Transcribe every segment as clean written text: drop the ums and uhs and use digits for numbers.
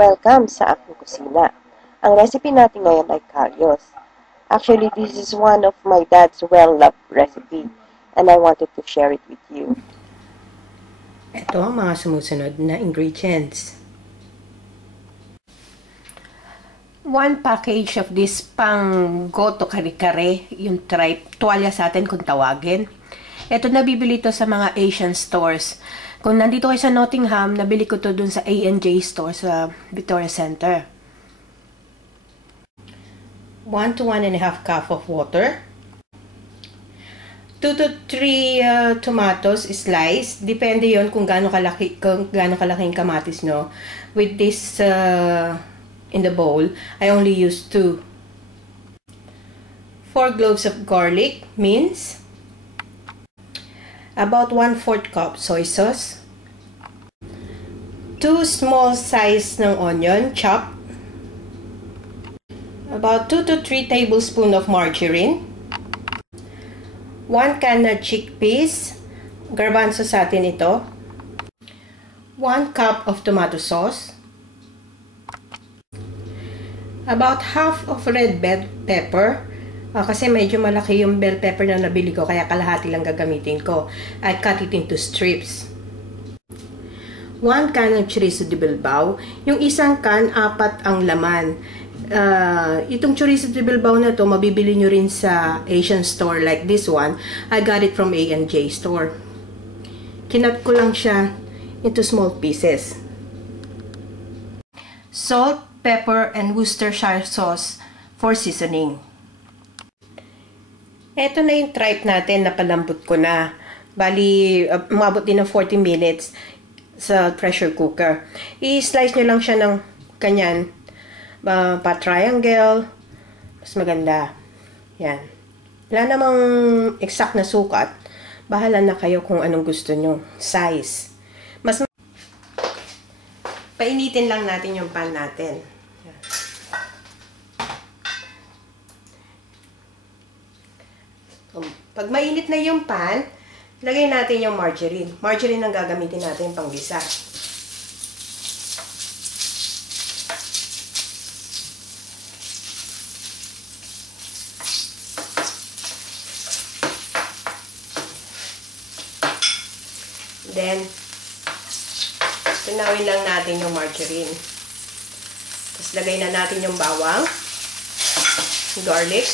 Welcome sa aking kusina. Ang recipe natin ngayon ay kalyos. Actually, this is one of my dad's well-loved recipe and I wanted to share it with you. Ito ang mga sumusunod na ingredients. 1 package of this pang goto kare-kare, yung tripe, tuwalya sa atin kung tawagin. Ito nabibili to sa mga Asian stores. Kung nandito kayo sa Nottingham, nabili ko to dun sa A&J store sa Victoria Center. 1 to 1.5 cup of water. 2 to 3 tomatoes sliced. Depende yon kung gaano kalaking kamatis no. With this in the bowl, I only use 2. 4 cloves of garlic minced. About 1/4 cup soy sauce. 2 small size ng onion chopped. About 2 to 3 tablespoons of margarine. 1 can of chickpeas. Garbanzo sa atin ito. 1 cup of tomato sauce. About half of red bell pepper. Kasi medyo malaki yung bell pepper na nabili ko, kaya kalahati lang gagamitin ko. I cut it into strips. 1 can of chorizo de Bilbao. Yung isang can, 4 ang laman. Itong chorizo de Bilbao na to, mabibili nyo rin sa Asian store like this one. I got it from A&J store. Kinat ko lang siya into small pieces. Salt, pepper, and Worcestershire sauce for seasoning. Ito na yung tripe natin, napalambot ko na. Bali, umabot din ng 40 minutes sa pressure cooker. I-slice nyo lang siya ng kanyan. Pa-triangle. Mas maganda. Yan. Wala namang exact na sukat. Bahala na kayo kung anong gusto nyo. Size. Painitin lang natin yung pan natin. Yan. Pag mainit na yung pan, lagay natin yung margarine. Margarine ang gagamitin natin pang gisa. Then, tunawin lang natin yung margarine. Tapos lagay na natin yung bawang, garlic,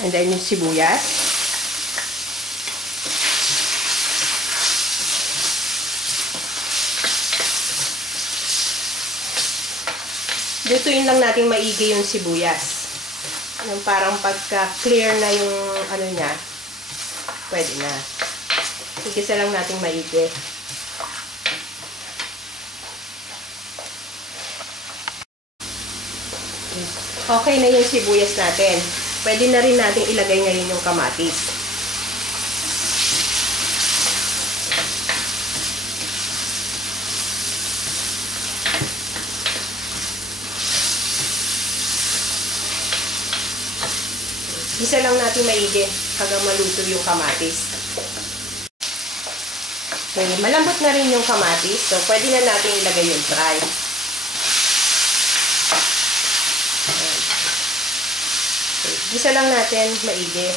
and then yung sibuyas. Lutuin lang natin maigi yung sibuyas. Yung parang pagka-clear na yung ano niya, pwede na. Igisa lang natin maigi. Okay na yung sibuyas natin. Pwede na rin natin ilagay ngayon yung kamatis. Isa lang natin maigi hanggang maluto yung kamatis. Okay, malambot na rin yung kamatis. So, pwede na natin ilagay yung tripe. Gisa lang natin maigi.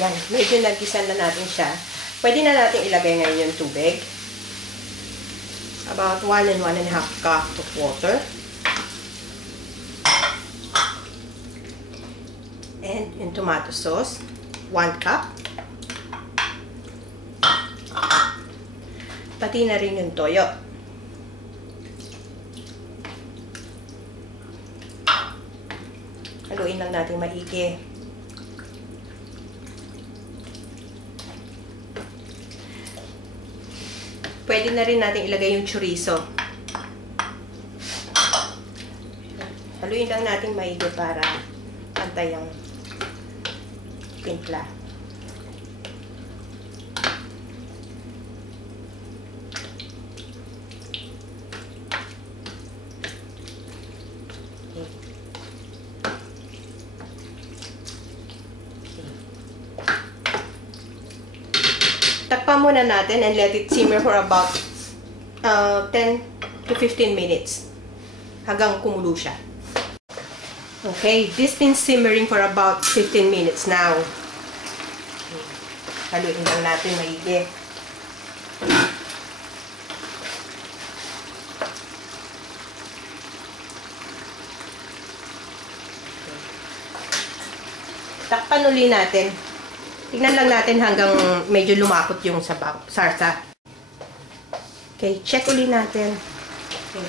Yan, medyo nagisa na natin siya. Pwede na natin ilagay ngayon yung tubig. About 1 and 1.5 cup of water. And yung tomato sauce, 1 cup. Pati na rin yung toyo. Haluin lang natin maigi. Pwede na rin natin ilagay yung chorizo. Haluin lang natin maigi para pantay ang timpla. Takpan muna natin and let it simmer for about 10 to 15 minutes. Hanggang kumulo siya. Okay, this been simmering for about 15 minutes now. Haluin lang natin maigi. Takpan uli natin. Tignan lang natin hanggang medyo lumapot yung sabaw, sarsa. Okay, check uli natin. Okay.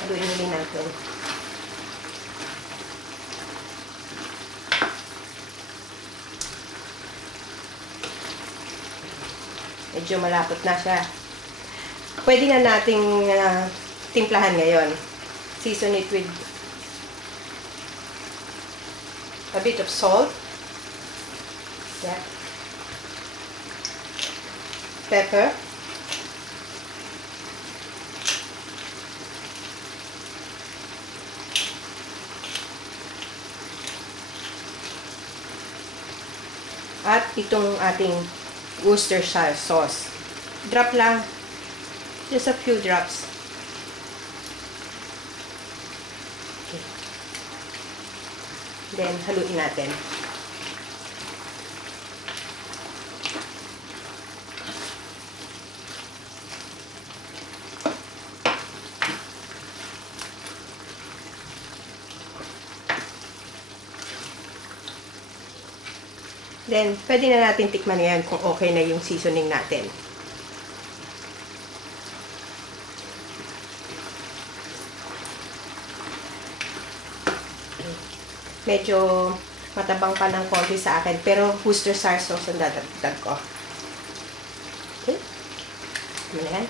Haluin uli natin. Medyo malapot na siya. Pwede na nating timplahan ngayon. Season it with a bit of salt. Yeah. Pepper. At itong ating Worcestershire sauce. Drop lang. Just a few drops. Okay. Then, haluin natin. Then, pwede na natin tikman yan kung okay na yung seasoning natin. Medyo matabang pa ng konti sa akin, pero Worcestershire sauce ang dadagdag ko. Okay? Ano na yan?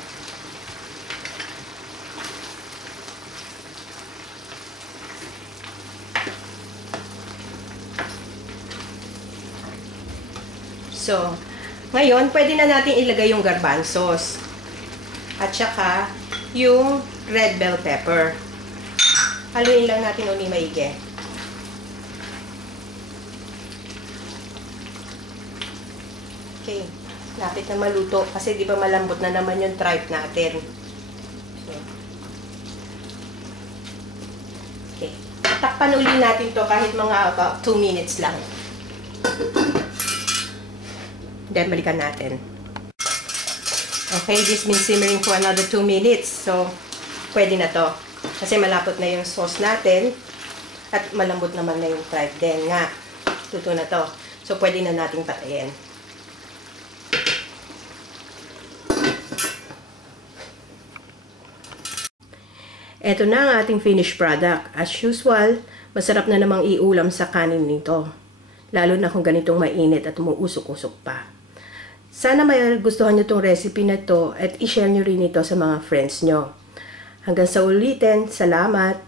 So, ngayon, pwede na natin ilagay yung garbanzos. At saka, yung red bell pepper. Haluin lang natin uli maigi. Okay. Lapit na maluto. Kasi di ba malambot na naman yung tripe natin. So, okay. Takpan uli natin to kahit mga about 2 minutes lang. Then, balikan natin. Okay, this been simmering for another 2 minutes. So, pwede na to. Kasi malapot na yung sauce natin. At malambot naman na yung tripe. Then nga, luto na to. So, pwede na nating patayin. Ito na ang ating finished product. As usual, masarap na namang iulam sa kanin nito. Lalo na kung ganitong mainit at umuusok-usok pa. Sana may gustuhan nyo itong recipe na to at i-share nyo rin ito sa mga friends nyo. Hanggang sa ulitin, salamat!